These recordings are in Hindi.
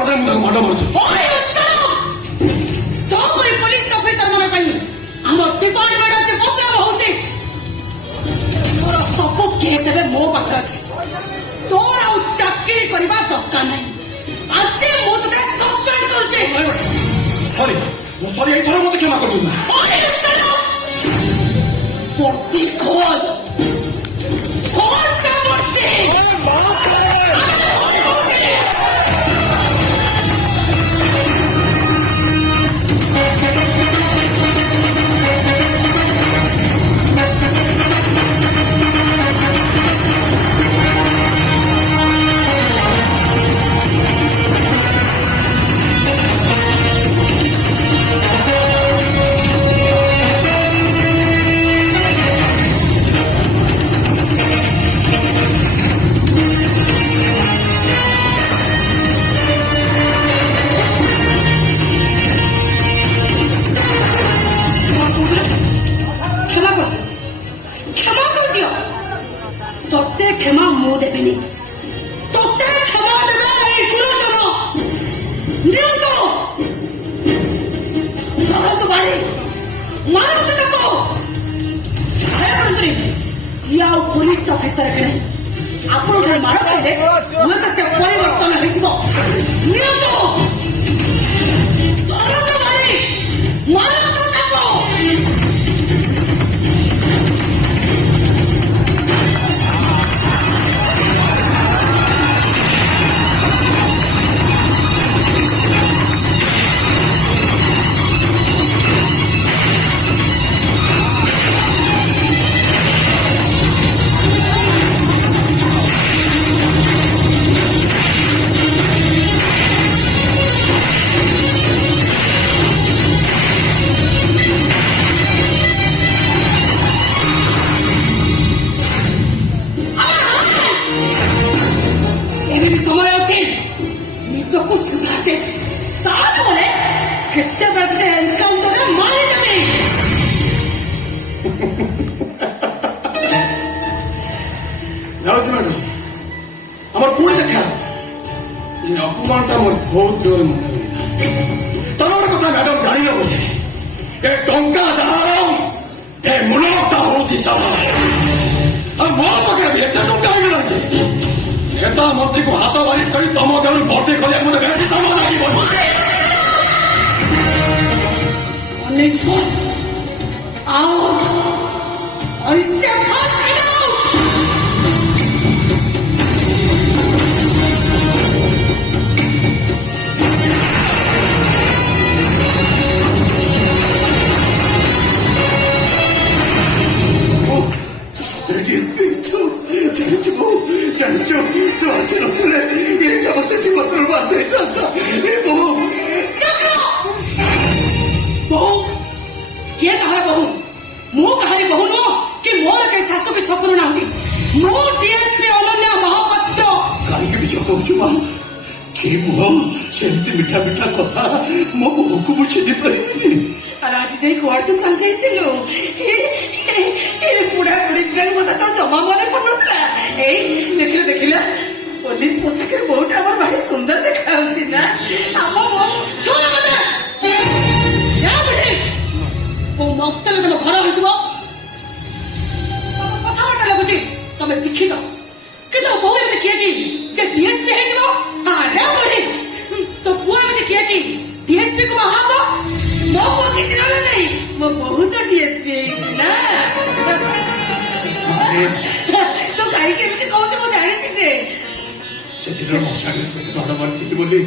अपराध में माड़ मार्च तो पुलिस ऑफिसर मन आम डिपार्टमेंट अच्छे बदनाम हो सब केस मो पाखे अच्छे तोर आ चाकरी करवा दरकार नहीं आज मुझे सस्पेंड कर सॉरी सॉरी ये मत क्षमा कर मूर्ति खोल खोल से मूर्ति क्षमा मो देनी तो क्षमा देवे गुरुजन पुलिस ऑफिसर के नहीं आप माड़ कहे हुए तो से परिवर्तन समय अच्छे निजक सुधारते केते एनकाउंटर मारी देते मैडम आम पुणी देखा ये अपमानटा मोर बहुत जोर मन तम कथा मैडम जान बोले ए टंका जहार ए मुलकटा हूँ मो पाखे एत टंका नेता मंत्री को हाथ बारिश कर तुम देव भर्ती कर मत बेसी समय लगे आओ ऐसे किए कहार बहु मु कहारी बहु नो कि मोर के शासक के शस्त्र ना होती मु डीएसपी अनन्या महापात्र काहे के बिच कहछु मां के मुह सेंती मिठा मिठा कथा मो बहु को बुझी दे परिनी और आज जे कोर तो चल जाइतिलो ए पूरा पूरी गन मत तो जमा मने पड़नतला ए देखिला पुलिस पोशाक बहुत हमर भाई सुंदर देखाउसी ना आमो छोड़ मत या बड़े को मफसल तम घर होइतबो कथा बटा लगुची तमे शिक्षित कितो बहु एते किए कि जे डीएसपी हेतिबो हां ना बड़े तो पुआ एते किए कि डीएसपी को महाबो मो को किछि न नहीं मो बहुत डीएसपी ना तो काई के एते कहू जे मो जानि छि जे सेतिर मसाले तो बड़ मारती बोली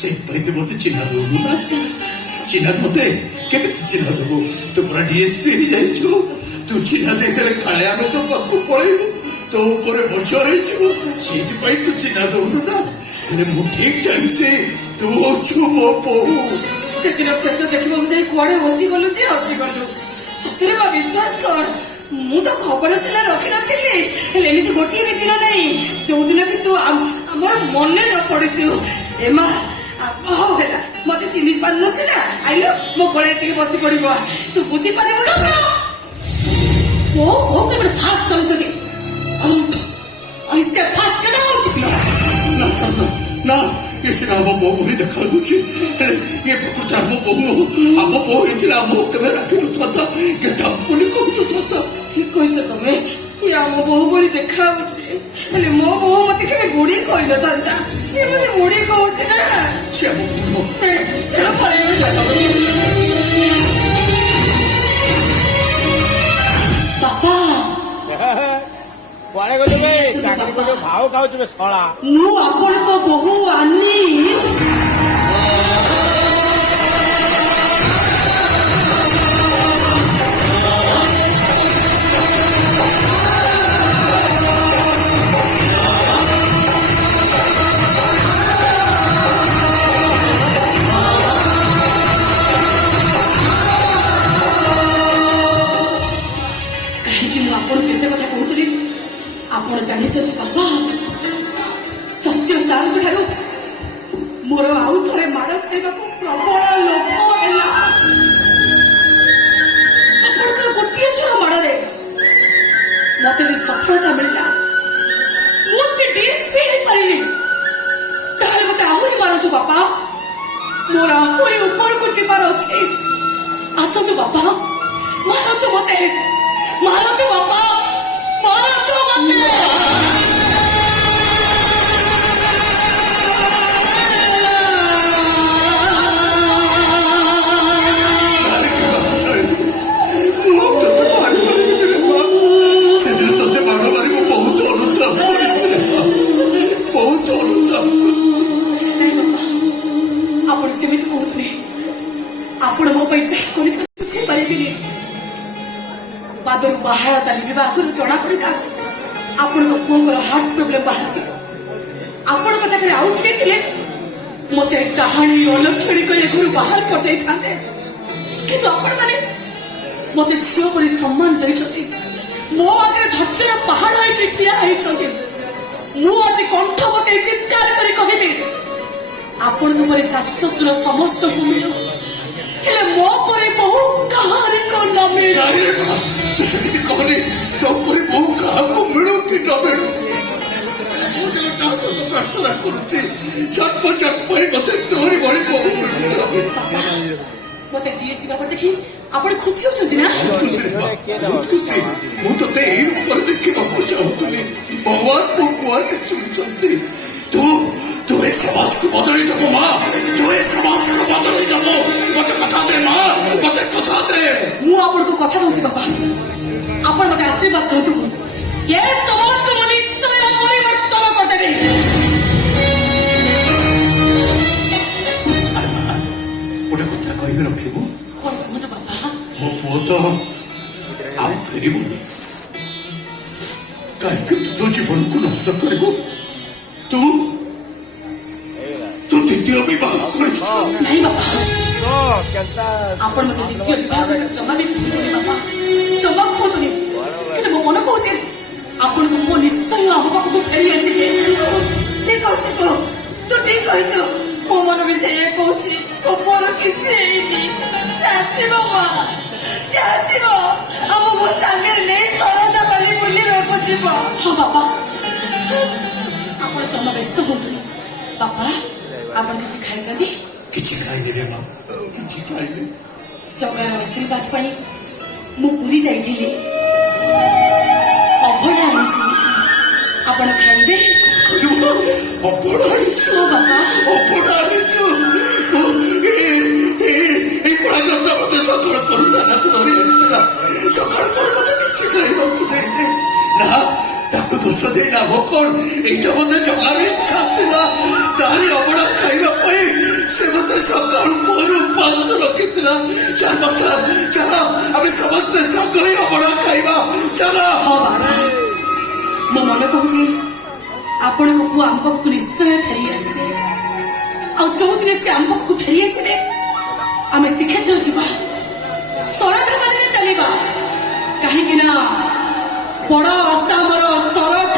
से पहते बोते चिन्ह दो ना चिन्ह मते केबे चिन्ह दबो तो पूरा डीएसपी ही जाइछु तू चिन्ह देखले खाया में तो पक्को पड़ेबो तो ऊपर बचर ही जीवो सेति पई तू चिन्ह दो ना अरे मु ठीक जानिছে तू छु मो बहु सेतिर तो देखिबो जे कोड़े होसी गलु सतरे बा विश्वास कर मु तो खबर सिला रखी नथिली हेले एमिति गोटी भी दिन नहीं जो दिन कि तू हमर मने न पड़िछु एमा हो हेला मते चिनी पानु सिना आइलो मो कोळे टिके बसी पड़िबो तू बुझी पारिबो ना ओ के फास्ट चल जदी आउट ऐसे फास्ट के आउट ना ना ये सिना हम बहु ही देखा गुची ये प्रकृति हम बहु इतला हम कबे रखे था के टापुनी को था ठीक कहिछ तमे ये आम बहु बड़ी देखा होछि हेले मो बहु मते केबे बुढ़ी कहिलो तंता ये मते बुढ़ी कहउछि ना छे हम चलो पळे बाबा କୁଆଡେ ଗଲୁ ବେ ଚାକିରି କଲୁ ଭାଉ ଖାଉଛୁ ବେ ଶଳା ମୁଁ ଆପଣଙ୍କ ବହୁ ଆନି ଆପଣ ଜାଣିଛନ୍ତି ବାପା ସତ୍ୟ ସାରଙ୍କ ଠାରୁ ମୋର ଆଉ ଥରେ ମାଡ଼ ଖାଇବାକୁ ପ୍ରବଳ ଲୋଭ ହେଲା ଆପଣଙ୍କର ଗୋଟିଏ ଥର ମାଡ଼ରେ ମତେ ବି ସଫଳତା ମିଳିଲା ମୁଁ ସେ ଡିଏସ୍ପି ହେଇପାରିଲି ତାହେଲେ ମତେ ଆହୁରି ମାରନ୍ତୁ ବାପା ମୋର ଆହୁରି ଉପରକୁ ଯିବାର ଅଛି ଆସନ୍ତୁ ବାପା ମାରନ୍ତୁ ମତେ ମାରନ୍ତୁ ବାପା ମାରନ୍ତୁ ମତେ बादर बाहर ताली आगुरी जना पड़ा आपण पुओर हार्ट प्रोब्लेम बाहर आपण जाकर आउट किए मत कहानी अलक्षणिक घर बाहर करदे कि आपण मैंने मत झील पर सम्मान देते मो आगे धैर्यर पहाड़ होती ठिया मुझे कंठ बटे चित्कार कर कहबी आपण पर शाशु शशुर समस्त को मिलू हेले मो पर बहु कहानी को न मिले कहनी तो पूरी बहु कहा मिलू कि न मिलू प्रार्थना करुच्ची जन्म मत तोरी बड़ी बहु मत डीएससी बाबा देखी आपण खुशी होचंती ना खुशी मु तो ते एई ऊपर देखि बाबू चाहतुनी भगवान को कुआर के सुनचंती तू एक समाज को बदली दबो मां तू एक समाज को बदली दबो मते कथा दे मां मते कथा दे मु आपण को कथा दउची बाबा आपण मते आशीर्वाद करतु ये समाज को निश्चय परिवर्तन कर देबे ओटे कथा कहबे रखिबो कोन कहत बाबा मो पुओ तो आ फेरिबोनी काहे तो जीवन को नष्ट करिबो तू द्वितीय विवाह नहीं बाबा आपण मते द्वितीय विवाह जमा भी कहतुनी बाबा जमा कहतुनी कि मो मन कहूचे आपण को मो निश्चय हम पाखु फेरी आसीबे ठीक कहछ तो ठीक कहछ मो मन भी से कहूची ऊपर किछि हेनी सासी बाबा सासीबो हमको संगे नहीं सरदा बली बुली रखो जीवा हां बाबा आपण जमा व्यस्त होतुनी बाबा आपण किछि खाइ जदी किछि खाइले रे मां किछि खाइले जगार आशीर्वाद पाई मु पुरी जाइथिले अभड़ा आनिछि आपण खाइबे अभड़ा आनिछु बाबा अभड़ा आनिछु ए कोड़ा जत्रा मते सकर करूता ना तो धरि आनितला सकर कर मते किछि खाइबा दे ना ताको दोष दे ना भोकन एटा मते जगार इच्छा थिला तारी अभड़ा खाइबा पई से मते सकर मोर पांच रखितला चार बच्चा चला अबे समस्त सकर अभड़ा खाइबा चला हां बाबा मो मन कहूची आपण को आम पाखु निश्चय फेरी आसबे आ जो दिन से आम पाखु फेरी आसबे आमे श्रीक्षेत्र जीवा सरधा माने चलीबा काहे कि ना बड़ आसामर सरग